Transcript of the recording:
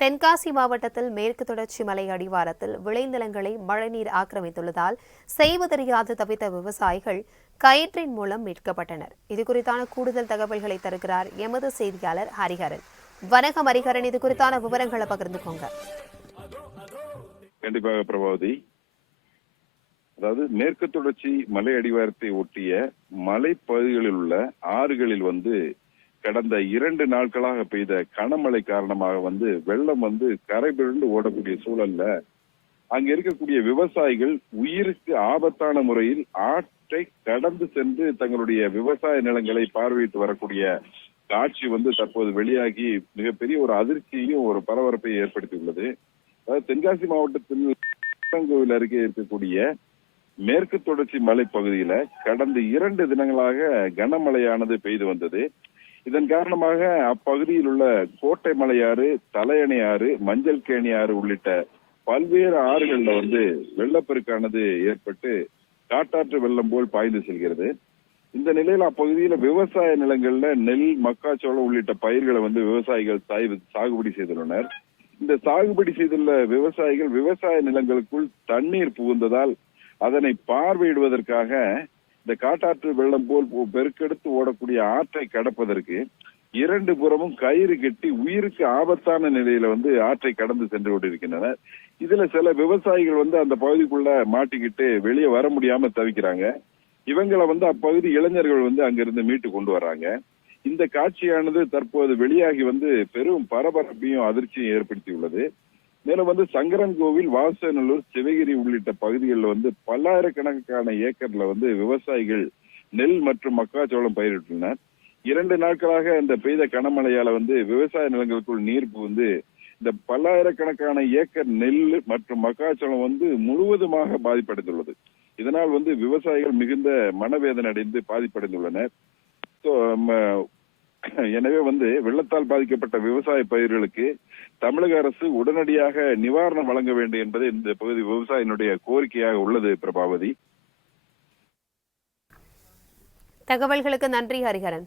தென்காசி மாவட்டத்தில் மேற்கு தொடர்ச்சி மலை அடிவாரத்தில் விளைநிலங்களை மழைநீர் ஆக்கிரமித்துள்ளதால் செய்வதறியாது தவித்த விவசாயிகள் கயிற்றின் மூலம் மீட்கப்பட்டனர். இதுகுறித்தான கூடுதல் தகவல்களை தருகிறார் எமது செய்தியாளர் ஹரிஹரன். வணக்கம் ஹரிஹரன், இது குறித்தான விவரங்களை பகிர்ந்துக்கோங்க. கண்டிப்பாக பிரபாவதி. அதாவது மேற்கு தொடர்ச்சி மலை அடிவாரத்தை ஒட்டிய மலைப்பகுதிகளில் உள்ள ஆறுகளில் கடந்த 2 நாட்களாக பெய்த கனமழை காரணமாக வெள்ளம் கரை புரண்டு ஓடக்கூடிய சூழல்ல அங்க இருக்கக்கூடிய விவசாயிகள் உயிருக்கு ஆபத்தான முறையில் ஆற்றை கடந்து சென்று தங்களுடைய விவசாய நிலங்களை பார்வையிட்டு வரக்கூடிய காட்சி தற்போது வெளியாகி மிகப்பெரிய ஒரு அதிர்ச்சியையும் ஒரு பரபரப்பை ஏற்படுத்தியுள்ளது. அதாவது தென்காசி மாவட்டத்தில் கோவில் அருகே இருக்கக்கூடிய மேற்கு தொடர்ச்சி மலைப்பகுதியில கடந்த 2 தினங்களாக கனமழையானது பெய்து வந்தது. இதன் காரணமாக அப்பகுதியில் உள்ள கோட்டை மலையாறு, தலையணை ஆறு, மஞ்சள் கேணி ஆறு உள்ளிட்ட பல்வேறு ஆறுகள்ல வெள்ளப்பெருக்கானது ஏற்பட்டு காட்டாற்று வெள்ளம் போல் பாய்ந்து செல்கிறது. இந்த நிலையில் அப்பகுதியில விவசாய நிலங்கள்ல நெல், மக்காச்சோளம் உள்ளிட்ட பயிர்களை விவசாயிகள் சாகுபடி செய்துள்ளனர். இந்த சாகுபடி செய்துள்ள விவசாயிகள் விவசாய நிலங்களுக்குள் தண்ணீர் புகுந்ததால் அதனை பார்வையிடுவதற்காக இந்த காட்டாற்று வெள்ளம் போல் பெருக்கெடுத்து ஓடக்கூடிய ஆற்றை கடப்பதற்கு 2 புறமும் கயிறு கட்டி உயிருக்கு ஆபத்தான நிலையில ஆற்றை கடந்து சென்று கொண்டிருக்கின்றனர். இதுல சில விவசாயிகள் அந்த பகுதிக்குள்ள மாட்டிக்கிட்டு வெளியே வர முடியாம தவிக்கிறாங்க. இவங்களை அப்பகுதி இளைஞர்கள் அங்கிருந்து மீட்டு கொண்டு வர்றாங்க. இந்த காட்சியானது தற்போது வெளியாகி பெரும் பரபரப்பையும் அதிர்ச்சியும் ஏற்படுத்தியுள்ளது. மேலும் சங்கரன் கோவில், வாசநல்லூர், சிவகிரி உள்ளிட்ட பகுதிகளில் பல்லாயிரக்கணக்கான ஏக்கர்ல விவசாயிகள் நெல் மற்றும் மக்காச்சோளம் பயிரிட்டுள்ளனர். 2 நாட்களாக இந்த பெய்த கனமழையால விவசாய நிலங்களுக்குள் நீர் புகுந்து இந்த பல்லாயிரக்கணக்கான ஏக்கர் நெல் மற்றும் மக்காச்சோளம் முழுவதுமாக பாதிப்படைந்துள்ளது. இதனால் விவசாயிகள் மிகுந்த மனவேதனை அடைந்து பாதிப்படைந்துள்ளனர். எனவே வெள்ளத்தால் பாதிக்கப்பட்ட விவசாய பயிர்களுக்கு தமிழக அரசு உடனடியாக நிவாரணம் வழங்க வேண்டும் என்பது இந்த பகுதி விவசாயினுடைய கோரிக்கையாக உள்ளது. பிரபாவதி, தகவல்களுக்கு நன்றி ஹரிஹரன்.